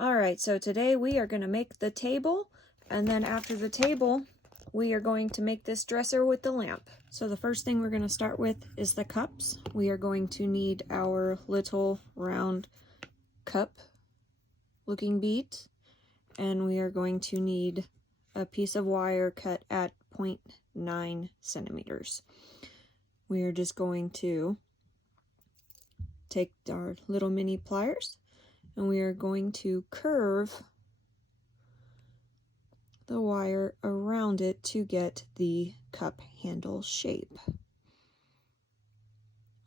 Alright, so today we are going to make the table, and then after the table, we are going to make this dresser with the lamp. So the first thing we're going to start with is the cups. We are going to need our little round cup looking beads, and we are going to need a piece of wire cut at 0.9 centimeters. We are just going to take our little mini pliers, and we are going to curve the wire around it to get the cup handle shape.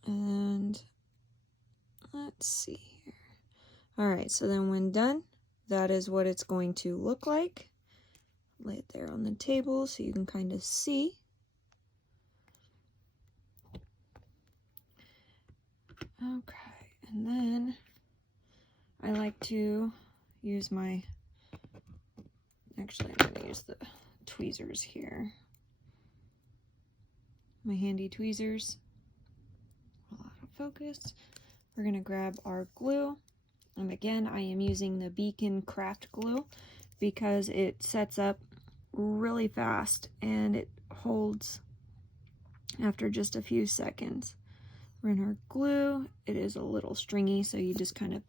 And let's see here. Alright, so then when done, that is what it's going to look like. Lay it there on the table so you can kind of see. Okay, and then I like to use my, actually I'm going to use the tweezers here. My handy tweezers. A lot of focus. We're going to grab our glue. And again, I am using the Beacon Craft Glue because it sets up really fast and it holds after just a few seconds. We're in our glue. It is a little stringy, so you just kind of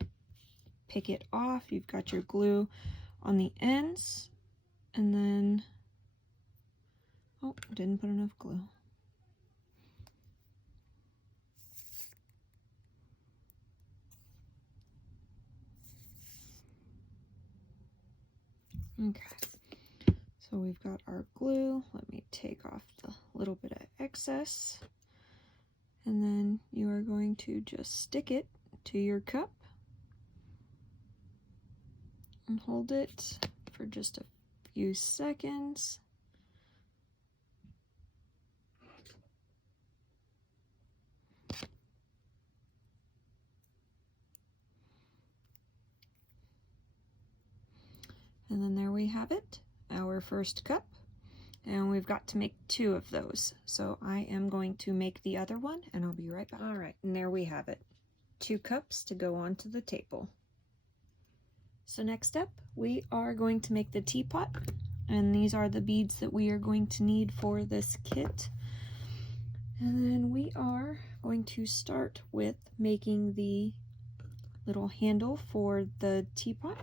pick it off. You've got your glue on the ends, and then, oh, didn't put enough glue. Okay, so we've got our glue. Let me take off the little bit of excess, and then you are going to just stick it to your cup and hold it for just a few seconds. And then there we have it, our first cup. And we've got to make 2 of those. So I am going to make the other one, and I'll be right back. All right, and there we have it. 2 cups to go onto the table. So next up, we are going to make the teapot. And these are the beads that we are going to need for this kit. And then we are going to start with making the little handle for the teapot.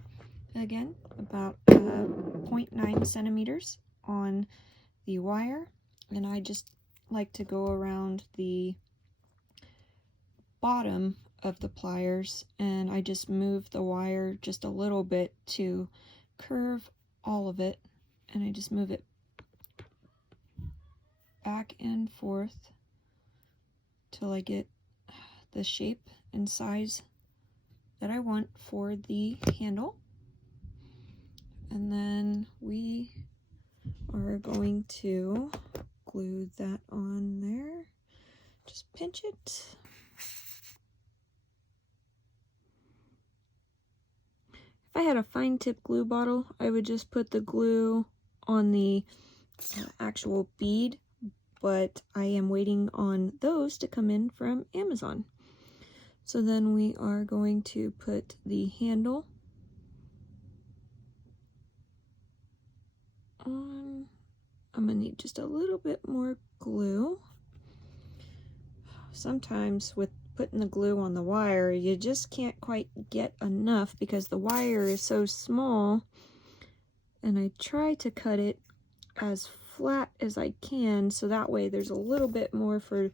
Again, about 0.9 centimeters on the wire, and I just like to go around the bottom of the pliers, and I just move the wire just a little bit to curve all of it, and I just move it back and forth till I get the shape and size that I want for the handle. And then we are going to glue that on there. Just pinch it. If I had a fine tip glue bottle, I would just put the glue on the actual bead, but I am waiting on those to come in from Amazon. So then we are going to put the handle on. I'm gonna need just a little bit more glue. Sometimes with putting the glue on the wire, you just can't quite get enough because the wire is so small, and I try to cut it as flat as I can so that way there's a little bit more for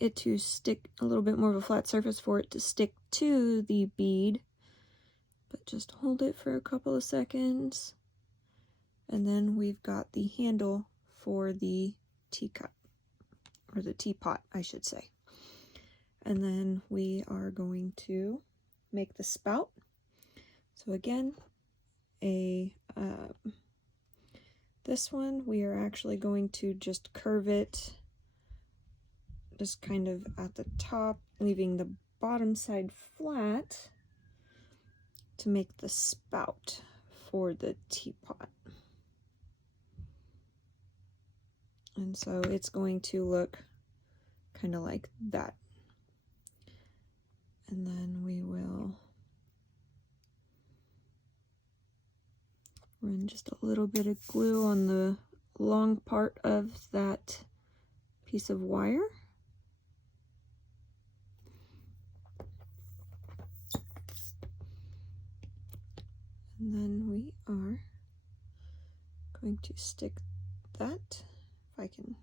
it to stick, a little bit more of a flat surface for it to stick to the bead. But just hold it for a couple of seconds. And then we've got the handle for the teacup, or the teapot, I should say. And then we are going to make the spout. So again, this one, we are actually going to just curve it just kind of at the top, leaving the bottom side flat to make the spout for the teapot. And so it's going to look kind of like that. And then we will Run just a little bit of glue on the long part of that piece of wire. And then we are going to stick that, if I can.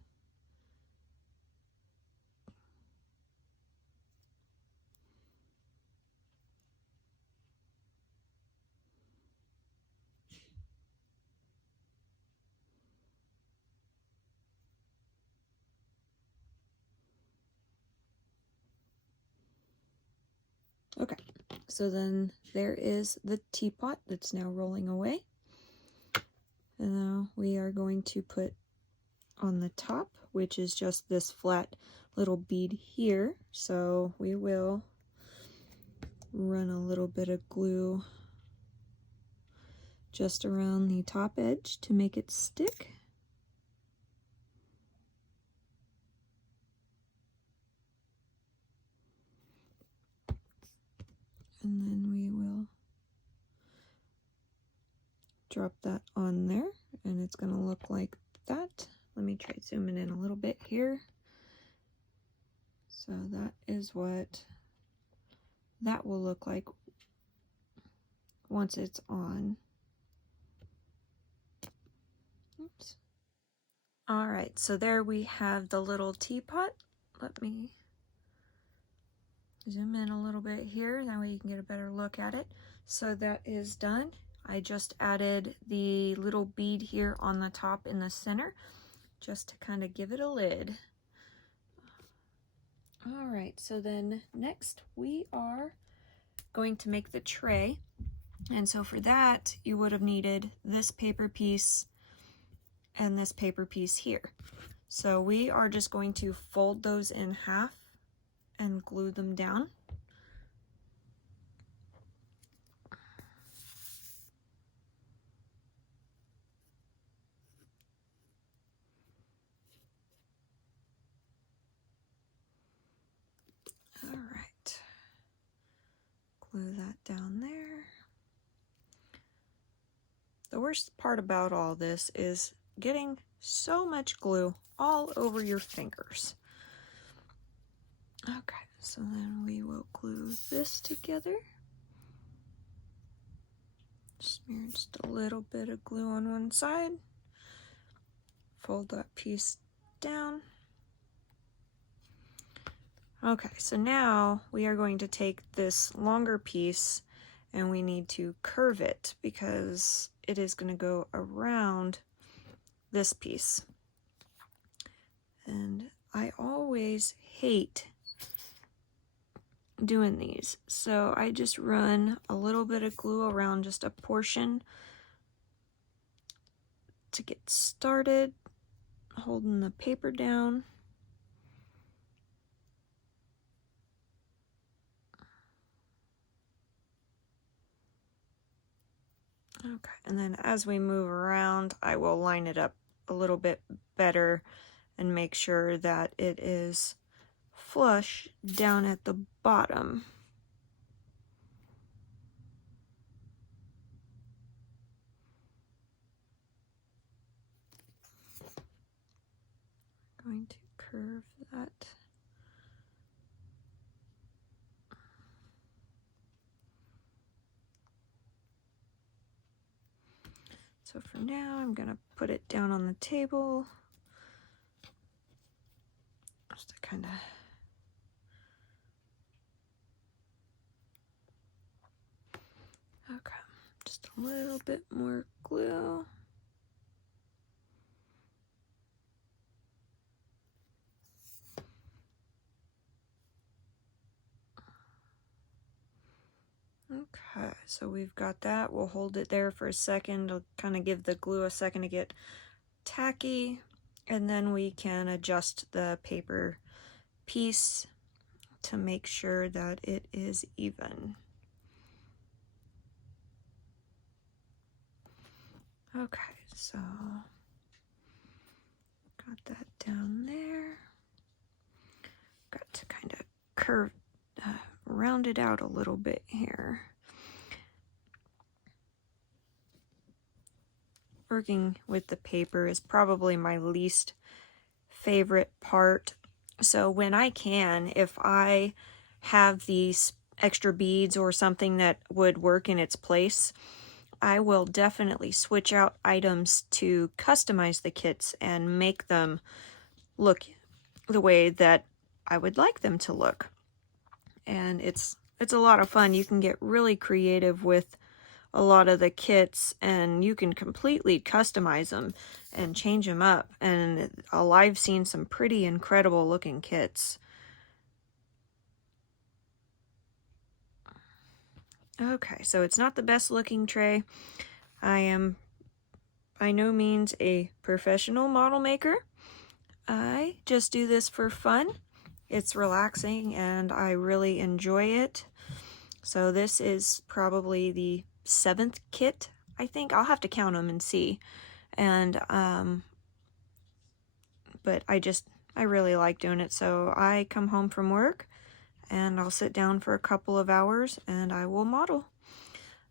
Okay, so then there is the teapot that's now rolling away. And now we are going to put on the top, which is just this flat little bead here. So we will run a little bit of glue just around the top edge to make it stick. And then we will drop that on there, and it's going to look like that. Let me try zooming in a little bit here. So that is what that will look like once it's on. Oops. All right, so there we have the little teapot. Let me zoom in a little bit here, that way you can get a better look at it. So that is done. I just added the little bead here on the top in the center, just to kind of give it a lid. All right, so then next we are going to make the tray. And so for that, you would have needed this paper piece and this paper piece here. So we are just going to fold those in half and glue them down. All right, glue that down there. The worst part about all this is getting so much glue all over your fingers. Okay, so then we will glue this together. Smear just a little bit of glue on one side. Fold that piece down. Okay, so now we are going to take this longer piece and we need to curve it because it is going to go around this piece. And I always hate doing these, so I just run a little bit of glue around just a portion to get started, holding the paper down. Okay, and then as we move around, I will line it up a little bit better and make sure that it is flush down at the bottom. I'm going to curve that. So for now, I'm going to put it down on the table just to kind of okay, just a little bit more glue. Okay, so we've got that. We'll hold it there for a second to kind of give the glue a second to get tacky, and then we can adjust the paper piece to make sure that it is even. Okay, so got that down there. Got to kind of curve, round it out a little bit here. working with the paper is probably my least favorite part. So when I can, if I have these extra beads or something that would work in its place, I will definitely switch out items to customize the kits and make them look the way that I would like them to look. And it's a lot of fun. You can get really creative with a lot of the kits, and you can completely customize them and change them up. And I've seen some pretty incredible looking kits. Okay, so it's not the best looking tray. I am by no means a professional model maker. I just do this for fun. It's relaxing and I really enjoy it. So this is probably the 7th kit, I think. I'll have to count them and see. And but I really like doing it. So I come home from work and I'll sit down for a couple of hours and I will model.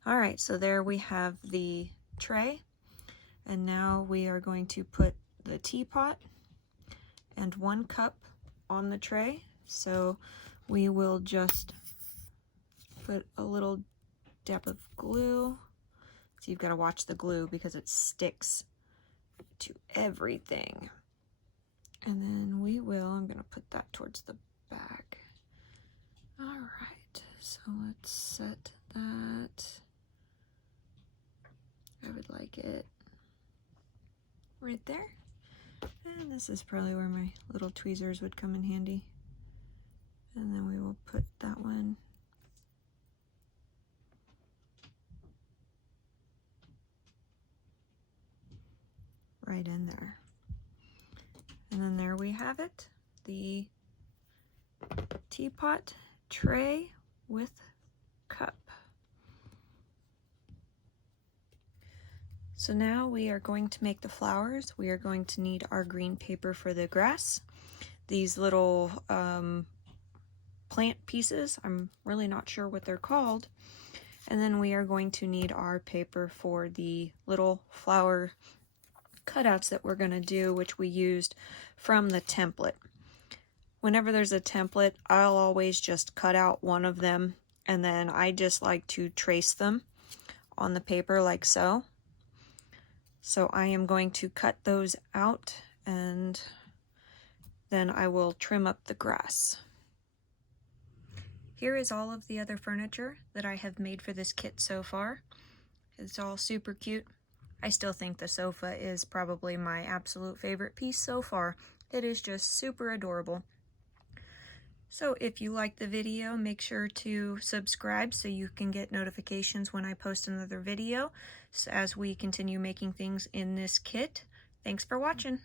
All right, so there we have the tray, and now we are going to put the teapot and 1 cup on the tray. So we will just put a little dab of glue. So you've got to watch the glue because it sticks to everything. And then I'm going to put that towards the back. All right, so let's set that. I would like it right there. And this is probably where my little tweezers would come in handy. And then we will put that one right in there. And then there we have it, the teapot tray with cup. So now we are going to make the flowers. We are going to need our green paper for the grass. These little plant pieces, I'm really not sure what they're called. And then we are going to need our paper for the little flower cutouts that we're going to do, which we used from the template. Whenever there's a template, I'll always just cut out one of them, and then I just like to trace them on the paper like so. So I am going to cut those out, and then I will trim up the grass. Here is all of the other furniture that I have made for this kit so far. It's all super cute. I still think the sofa is probably my absolute favorite piece so far. It is just super adorable. So if you like the video, make sure to subscribe so you can get notifications when I post another video as we continue making things in this kit. Thanks for watching.